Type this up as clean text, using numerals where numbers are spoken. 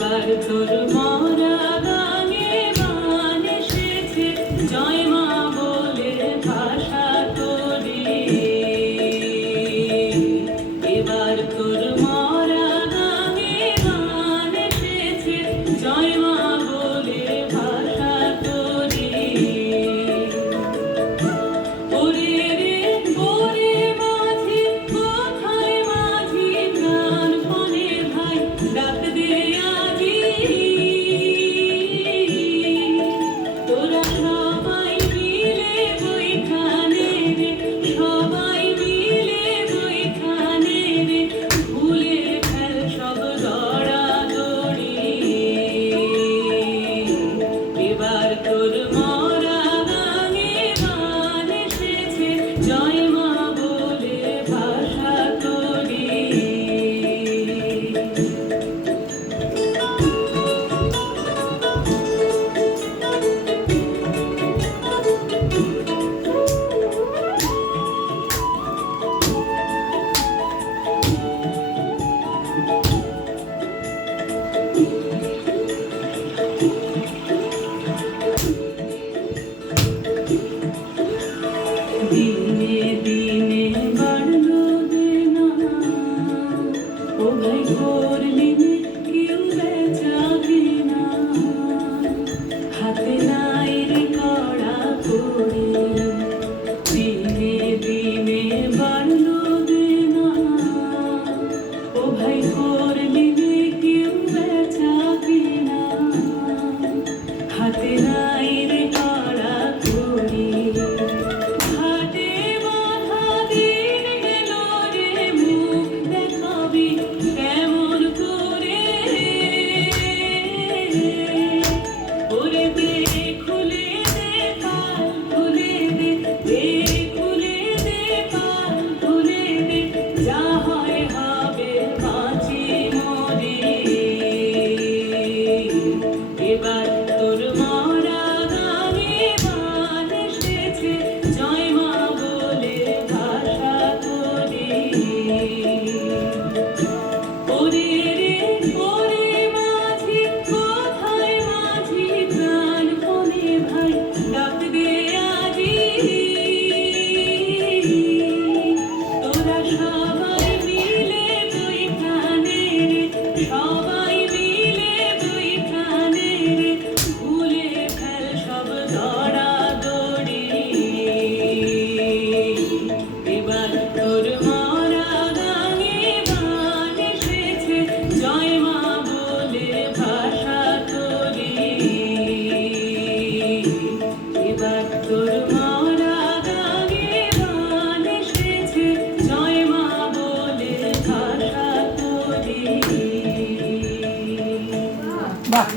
এবার তোর মরা গানে গান এসেছে, জয় মা বলে ভাষা তোরে। এবার তোর মরা গানে গান এসেছে, জয় মা বলে ভাষা তোরে। ওরে রে ওরে মাঝি, কোথায় মাঝি প্রাণপণে ভাই, ডাক দে আজি। তোরা সবাই মিলে বইখানে রে, সবাই মিলে বইখানে রে, ভুলে ফেল সব দড়াদড়ি। এবার তোর মরা গানে গান এসেছে, জয় মা বলে ভাষা তোরে। দিনে দিনে বাড়লো দেনা, ও ভাই ঘোর